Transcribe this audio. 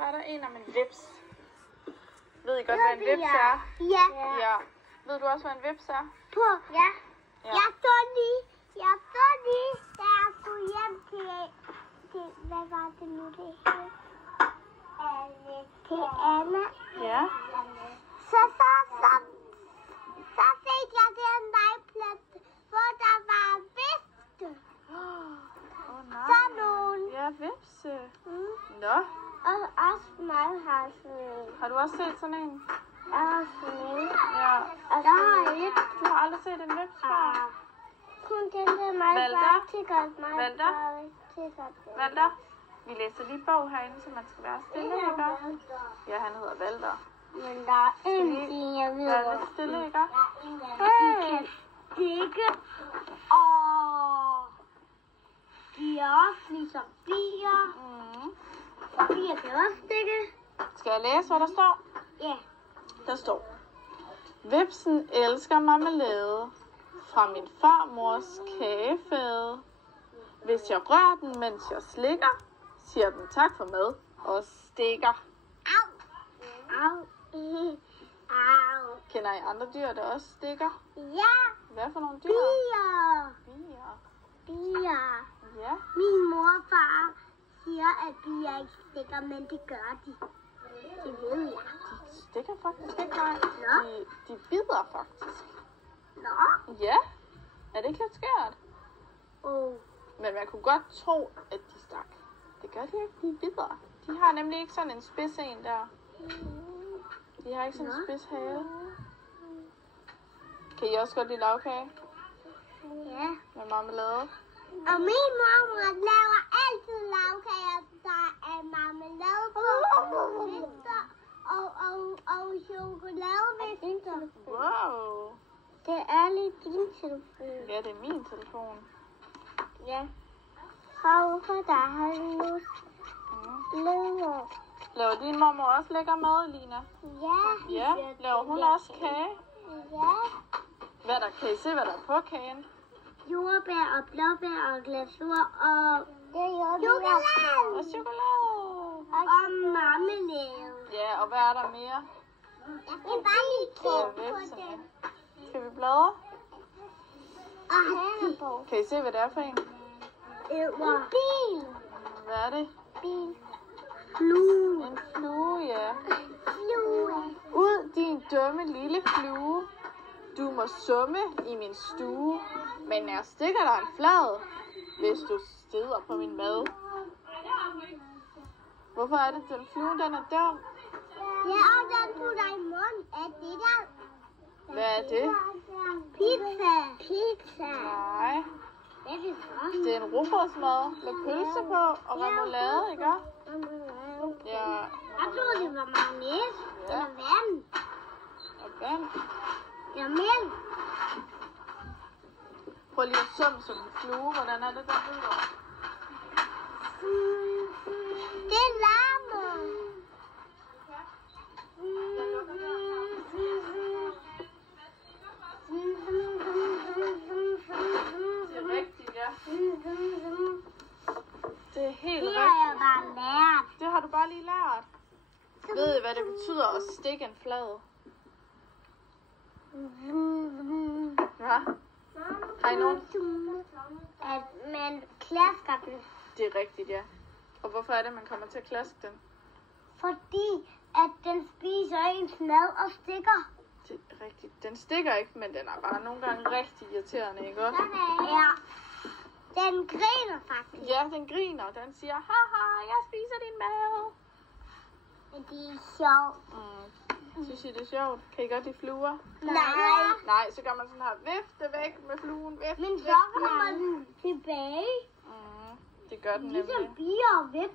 Så er der en om en vips. Ved I godt, hvad en vips er? Ja. Ved du også, hvad en vips er? Ja. Jeg så lige, da jeg skulle hjem til hvad var det nu, det hed? Til Anna. Ja. Så fik jeg den legeplads, hvor der var vifte. Nej. Sådan nogle. Ja, vipse. Nå. Og også mig har sådan. Har du også set sådan en? Og sådan. Ja. Og der har jeg ikke. Du har aldrig set en vips før? Kun den der meget Valter? sikkert. Valter? Valter? Vi læser lige bog herinde, så man skal være stille, ikke? Ja, han hedder Valter. Men der er en ting, jeg ved. Vær lidt stille, ikke? Hey! Stikke. Og de er også ligesom bier. Bier kan også stikke. Skal jeg læse, hvad der står? Ja. Der står: Vipsen elsker marmelade fra min farmors kagefade. Hvis jeg rører den, mens jeg slikker, siger den tak for mad og stikker. Au. Au. Au. Kender I andre dyr, der også stikker? Ja. Hvad for nogle dyr? Bier. Bier. Ja. Min mor og far siger, at bier ikke stikker, men det gør de. Det ved jeg. De stikker faktisk ikke, nej. Nå. De bider faktisk. Nå. Ja. Er det ikke lidt skørt? Men man kunne godt tro, at de stak. Det gør de ikke, de bider. De har nemlig ikke sådan en spids en der. De har ikke sådan en spids hale. Kan I også godt lide lagkage? Ja. Med marmelade? Og min mor laver altid lagkager, der er marmelade på, vifter og chokoladevifter. Wow. Det er lige din telefon. Ja, det er min telefon. Ja. Hvorfor der har nu lever? Laver din mormor også lækker mad, Lina? Ja. Ja. Laver hun også kage? Ja. Kan I se, hvad der er på kagen? Jordbær og blåbær og glasur og chokolade. Og chokolade. Og marmelade. Ja, og hvad er der mere? Jeg kan bare lige kigge på den. Skal vi bladre? Og Hannibal. Kan I se, hvad det er for en? En bil. Hvad er det? Bil. Flue. En flue, ja. Flue. Ud, din dumme lille flue. Du må summe i min stue. Men jeg stikker dig en flad, hvis du steder på min mad. Hvorfor er det, den flue, den er dum? Ja, og den putter i munden. Er det der? Hvad er det? Pizza. Nej, Hvad er det så? det er en rugbrødsmad med pølse på og remoulade, ikke? Ja, Jeg troede, det var mayonnaise. Ja. Eller vand. og vand. Ja, mælk. Prøv lige at summe som en flue. Hvordan er det, der lyder? Det larmer. Det er rigtigt, ja. Det er helt Det har jeg rigtigt. bare lært. Det har du bare lige lært. Ved I, hvad det betyder at stikke en flad? Ja. Har I nogen? At man klasker den. Det er rigtigt, ja. Og hvorfor er det, man kommer til at klaske den? Fordi at den spiser ens mad og stikker. Det er rigtigt. Den stikker ikke, men den er bare nogle gange rigtig irriterende, ikke også? Ja. Den griner faktisk. Ja, den griner. Den siger, haha, jeg spiser din mad. Men det er sjovt. Synes I, det er sjovt? Kan I godt lide fluer? Nej. Nej, så gør man sådan her, vifte væk med fluen, vifte Men væk så med kommer fluen. den tilbage. Det gør den nemlig. Ligesom bier og vips.